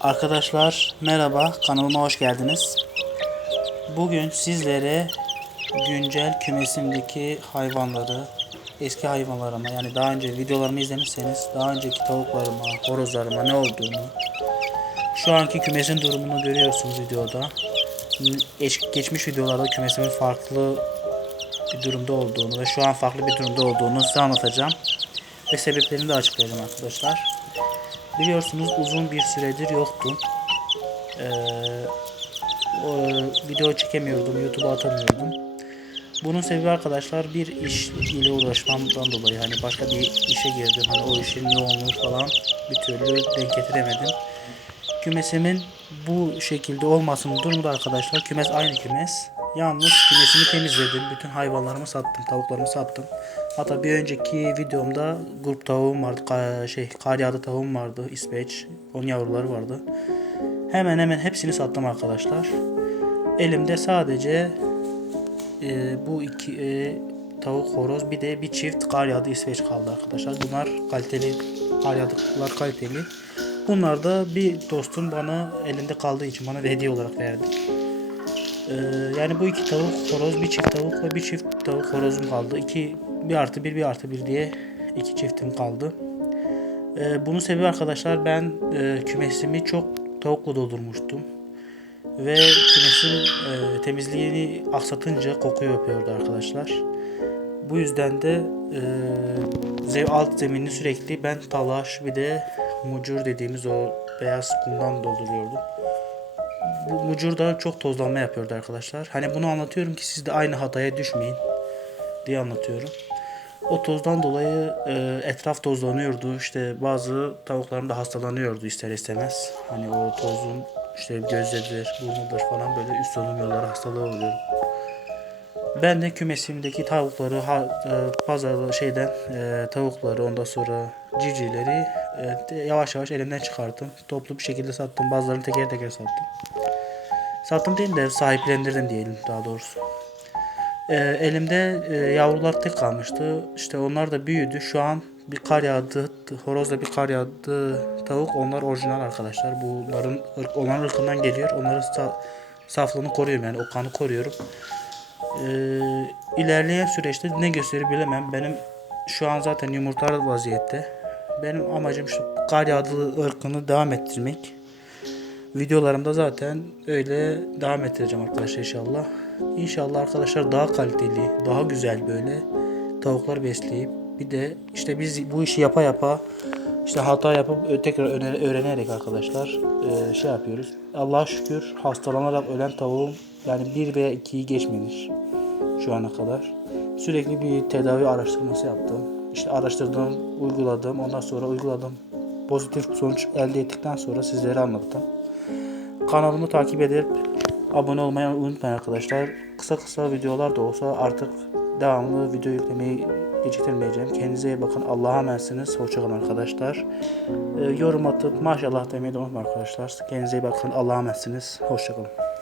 Arkadaşlar merhaba kanalıma hoş geldiniz. Bugün sizlere güncel kümesimdeki hayvanları, eski hayvanlarıma yani daha önce videolarımı izlemişseniz daha önceki tavuklarıma, horozlarıma ne olduğunu, şu anki kümesin durumunu görüyorsunuz videoda. Geçmiş videolarda kümesimin farklı bir durumda olduğunu ve şu an farklı bir durumda olduğunu size anlatacağım. Ve sebeplerini de açıklayacağım arkadaşlar. Biliyorsunuz uzun bir süredir yoktum. Ee, o, video çekemiyordum, YouTube'a atamıyordum. Bunun sebebi arkadaşlar bir iş ile uğraşmamdan dolayı hani başka bir işe girdim. Hani o işin yoğunluğu falan bir türlü denk getiremedim. Kümesimin bu şekilde olmasının durumu da arkadaşlar kümes aynı kümes. Yalnız kümesimi temizledim. Bütün hayvanlarımı sattım, tavuklarımı sattım. Hatta bir önceki videomda grup tavuğum vardı. Ka- şey, kar yağdı tavuğum vardı. İsveç. Onun yavruları vardı. Hemen hemen hepsini sattım arkadaşlar. Elimde sadece e, bu iki e, tavuk horoz bir de bir çift kar yağdı İsveç kaldı arkadaşlar. Bunlar kaliteli kar yağdılar kaliteli. Bunlar da bir dostum bana elinde kaldığı için bana hediye olarak verdi. Ee, yani bu iki tavuk horoz, bir çift tavuk ve bir çift tavuk horozum kaldı. İki, bir artı bir, bir artı bir diye iki çiftim kaldı. Ee, bunun sebebi arkadaşlar ben e, kümesimi çok tavukla doldurmuştum. Ve kümesin e, temizliğini aksatınca koku yapıyordu arkadaşlar. Bu yüzden de e, alt zeminini sürekli ben talaş bir de mucur dediğimiz o beyaz kumdan dolduruyordum bu mucurda çok tozlanma yapıyordu arkadaşlar. Hani bunu anlatıyorum ki siz de aynı hataya düşmeyin diye anlatıyorum. O tozdan dolayı e, etraf tozlanıyordu. İşte bazı tavuklarım da hastalanıyordu ister istemez. Hani o tozun işte gözdedir, burnudur falan böyle üst solunum yolları hastalığı oluyor. Ben de kümesimdeki tavukları ha, e, pazarda şeyden e, tavukları ondan sonra civcivleri e, yavaş yavaş elimden çıkarttım. Toplu bir şekilde sattım. Bazılarını teker teker sattım. Sattım değil de sahiplendirdim diyelim daha doğrusu. E, elimde e, yavrular tek kalmıştı. İşte onlar da büyüdü. Şu an bir kar yağdı, horozla bir kar yağdı tavuk. Onlar orijinal arkadaşlar. Bunların ırk, onların ırkından geliyor. Onların sa- saflığını koruyorum yani o kanı koruyorum. Ee, ilerleyen süreçte ne gösterir bilemem. Benim şu an zaten yumurtalar vaziyette. Benim amacım şu kar yağdığı ırkını devam ettirmek. Videolarımda zaten öyle devam ettireceğim arkadaşlar inşallah. İnşallah arkadaşlar daha kaliteli, daha güzel böyle tavuklar besleyip bir de işte biz bu işi yapa yapa işte hata yapıp tekrar öğrenerek arkadaşlar e, şey yapıyoruz. Allah'a şükür hastalanarak ölen tavuğum yani bir veya ikiyi geçmemiş şu ana kadar. Sürekli bir tedavi araştırması yaptım. İşte araştırdım, uyguladım. Ondan sonra uyguladım. Pozitif sonuç elde ettikten sonra sizlere anlattım. Kanalımı takip edip abone olmayı unutmayın arkadaşlar. Kısa kısa videolar da olsa artık devamlı video yüklemeyi geciktirmeyeceğim. Kendinize iyi bakın. Allah'a emanetsiniz. Hoşçakalın arkadaşlar. Ee, yorum atıp maşallah demeyi de unutmayın arkadaşlar. Kendinize iyi bakın. Allah'a emanetsiniz. Hoşçakalın.